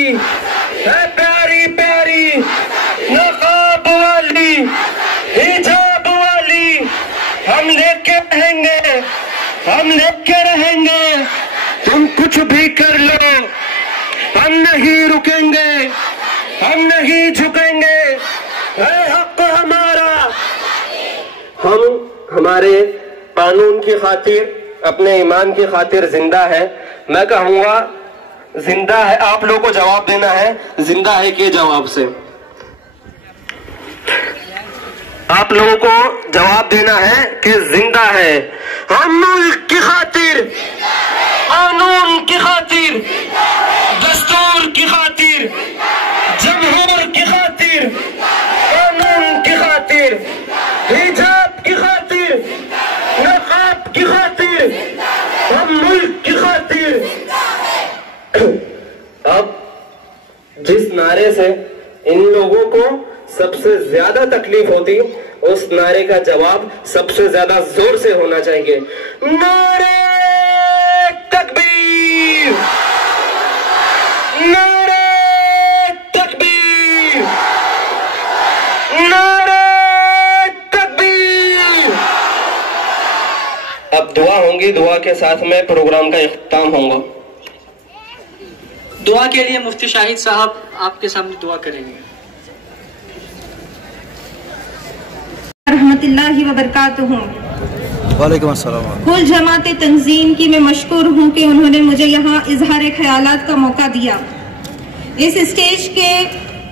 वाली है प्यारी प्यारी, नकाब वाली, हिजाब वाली, हम लेके रहेंगे, हम लेके रहेंगे। तुम कुछ भी कर लो, हम नहीं रुकेंगे, हम नहीं झुकेंगे, है हक हमारा। हम हमारे कानून की खातिर, अपने ईमान की खातिर जिंदा है। मैं कहूंगा जिंदा है, आप लोगों को जवाब देना है जिंदा है के जवाब से। आप लोगों को जवाब देना है कि जिंदा है। हम मुल्क की खातिर, कानून की खातिर, दस्तूर की खातिर, जमहूर की खातिर, कानून की खातिर, हिजाब की खातिर, नकाब की खातिर, हम मुल्क की खातिर। अब जिस नारे से इन लोगों को सबसे ज्यादा तकलीफ होती, उस नारे का जवाब सबसे ज्यादा जोर से होना चाहिए। नारे तकबीर, नारे तकबीर, नारे तकबीर। अब दुआ होंगी, दुआ के साथ में प्रोग्राम का इख्तिताम होगा। दुआ के लिए मुफ्ती शाहिद साहब आपके सामने दुआ करेंगे। रहमतुल्लाहि व बरकातुहू। वालेकुम अस्सलाम। कुल जमात तंजीम की मैं मशकूर हूँ कि उन्होंने मुझे यहाँ इजहार ख्यालात का मौका दिया। इस स्टेज के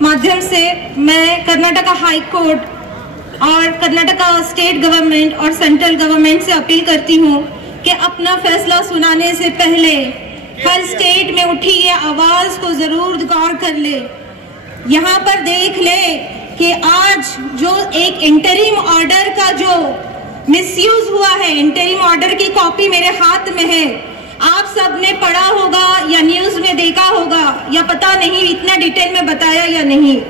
माध्यम से मैं कर्नाटका हाई कोर्ट और कर्नाटका स्टेट गवर्नमेंट और सेंट्रल गवर्नमेंट से अपील करती हूँ कि अपना फैसला सुनाने से पहले हर स्टेट में उठी ये आवाज को जरूर गौर कर ले। यहाँ पर देख ले कि आज जो एक इंटरिम ऑर्डर का जो मिसयूज हुआ है, इंटरिम ऑर्डर की कॉपी मेरे हाथ में है, आप सब ने पढ़ा होगा या न्यूज में देखा होगा या पता नहीं इतना डिटेल में बताया या नहीं,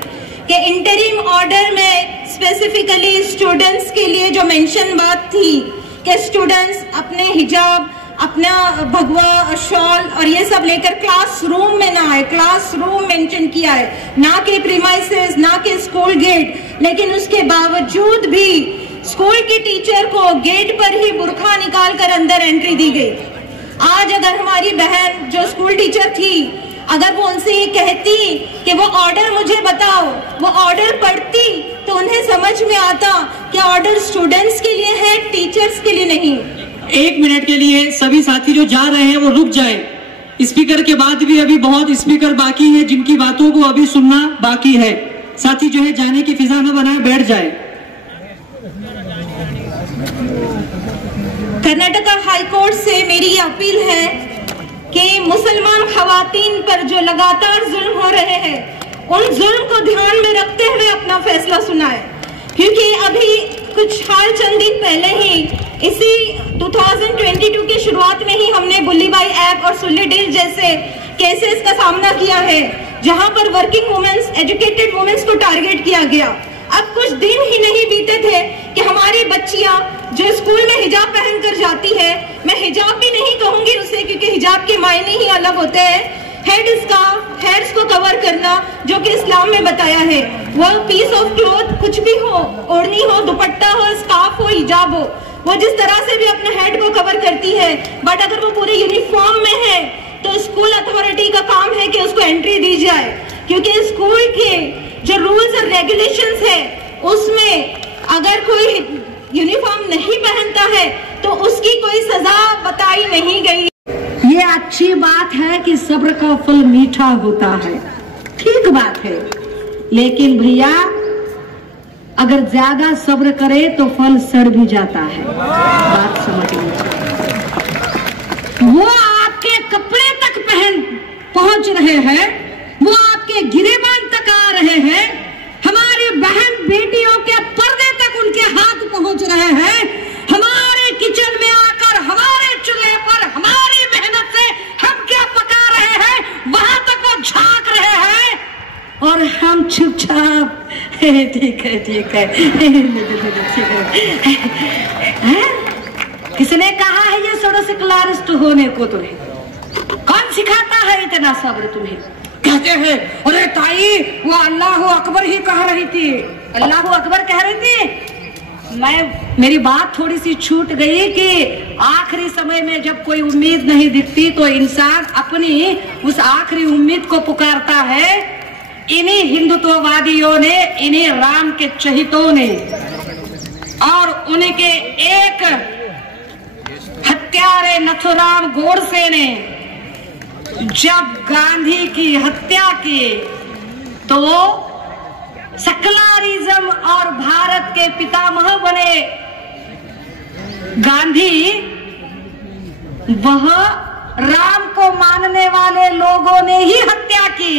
कि इंटरिम ऑर्डर में स्पेसिफिकली स्टूडेंट्स के लिए जो मेंशन बात थी कि स्टूडेंट्स अपने हिजाब, अपना भगवा, शॉल और ये सब लेकर क्लासरूम में ना आए। क्लासरूम मेंशन किया है, ना के प्रीमाइसेस, ना के स्कूल गेट। लेकिन उसके बावजूद भी स्कूल की टीचर को गेट पर ही बुर्खा निकाल कर अंदर एंट्री दी गई। आज अगर हमारी बहन जो स्कूल टीचर थी, अगर वो उनसे ये कहती कि वो ऑर्डर मुझे बताओ, वो ऑर्डर पढ़ती, तो उन्हें समझ में आता कि ऑर्डर स्टूडेंट्स के लिए है, टीचर्स के लिए नहीं। 1 मिनट के लिए सभी साथी जो जा रहे हैं वो रुक जाए। स्पीकर के बाद भी अभी बहुत स्पीकर बाकी है जिनकी बातों को अभी सुनना बाकी है। साथी जो है जाने की फिजा न बनाए, बैठ जाए। कर्नाटका हाई कोर्ट से मेरी ये अपील है कि मुसलमान खवातीन पर जो लगातार जुल्म हो रहे हैं, उन जुल्म को ध्यान में रखते हुए अपना फैसला सुनाए। क्योंकि अभी कुछ हाल चंद दिन पहले ही इसी 2022 की शुरुआत में ही हमने बुल्लीबाई एक्ट और सुल्ली डील जैसे केसेस का सामना किया है, जहां पर वर्किंग वुमेन्स, एजुकेटेड वुमेन्स को टारगेट किया गया। अब कुछ दिन ही नहीं बीते थे कि हमारी बच्चियां जो स्कूल में हिजाब पहनकर जाती है, मैं हिजाब भी नहीं कहूंगी उसे क्योंकि हिजाब के मायने ही अलग होते हैं, हेड स्कार्फ, हेड्स को कवर करना जो कि इस्लाम में बताया है, वो पीस ऑफ क्लॉथ कुछ भी हो, ओढ़नी हो, दुपट्टा हो, स्कार्फ हो, हिजाब हो, वो जिस तरह से भी अपने हेड को कवर करती है, बट अगर वो पूरे यूनिफॉर्म में है तो स्कूल अथॉरिटी का काम है कि उसको एंट्री दी जाए। क्योंकि स्कूल के जो रूल्स और रेगुलेशंस है उसमें अगर कोई यूनिफॉर्म नहीं पहनता है तो उसकी कोई सजा बताई नहीं गई। ये अच्छी बात है कि सब्र का फल मीठा होता है, ठीक बात है, लेकिन भैया अगर ज्यादा सब्र करे तो फल सड़ भी जाता है। बात समझ लीजिए। वो आपके कपड़े तक पहुंच रहे हैं, वो आपके गिरेबान तक आ रहे हैं, हमारी बहन बेटियों के पर्दे तक उनके हाथ पहुंच रहे हैं, हमारे किचन में आकर हमारे चूल्हे पर हमारी मेहनत से हम क्या पका रहे हैं वहां तक वो झांक रहे हैं और हम चुपचाप ठीक है ठीक है किसने कहा है ये सड़क से क्लारिस्ट होने को? तुम्हें कौन सिखाता है इतना सब्र? तुम्हें कहते हैं अरे ताई वो अल्लाह अकबर ही कह रही थी, अल्लाह अकबर कह रही थी। मेरी बात थोड़ी सी छूट गई कि आखिरी समय में जब कोई उम्मीद नहीं दिखती तो इंसान अपनी उस आखिरी उम्मीद को पुकारता है। इन्हीं हिंदुत्ववादियों ने, इन्हीं राम के चहितों ने और उनके एक हत्यारे नथुराम गोडसे ने जब गांधी की हत्या की तो सेक्युलरिज्म और भारत के पितामह बने गांधी, वह राम को मानने वाले लोगों ने ही हत्या की।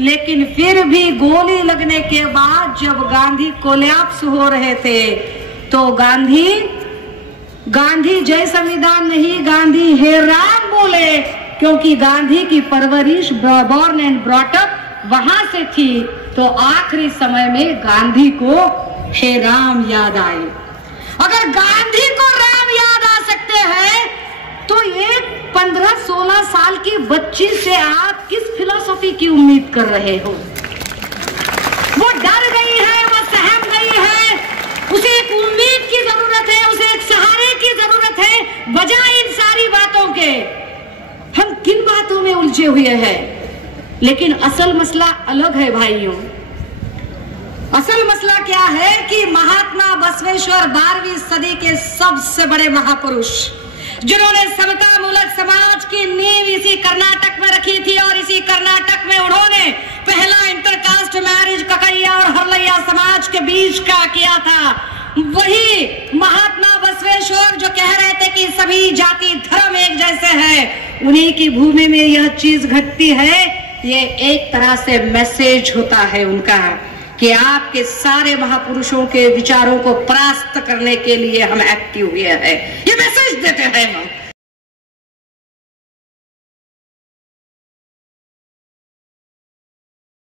लेकिन फिर भी गोली लगने के बाद जब गांधी कोलैप्स हो रहे थे तो गांधी जय संविधान नहीं, गांधी हे राम बोले, क्योंकि गांधी की परवरिश बॉर्न एंड ब्रॉट अप वहां से थी। तो आखिरी समय में गांधी को हे राम याद आए। अगर गांधी को राम याद आ सकते हैं तो एक 15-16 साल की बच्ची से आप किस फिलॉसफी की उम्मीद कर रहे हो? वो डर गई है, वो सहम गई है, उसे एक उम्मीद की जरूरत है, उसे एक सहारे की जरूरत है। बजाय इन सारी बातों के हम किन बातों में उलझे हुए हैं। लेकिन असल मसला अलग है भाइयों। असल मसला क्या है कि महात्मा बसवेश्वर 12वीं सदी के सबसे बड़े महापुरुष, जिन्होंने समता मूलक समाज की नींव इसी कर्नाटक में रखी थी और इसी कर्नाटक में उन्होंने पहला इंटरकास्ट मैरिज ककैया और हरलैया समाज के बीच का किया था, वही महात्मा बसवेश्वर जो कह रहे थे कि सभी जाति धर्म एक जैसे हैं, उन्हीं की भूमि में यह चीज घटती है। ये एक तरह से मैसेज होता है उनका कि आपके सारे महापुरुषों के विचारों को परास्त करने के लिए हम एक्टिव हुए हैं। ये मैसेज देते हैं हम।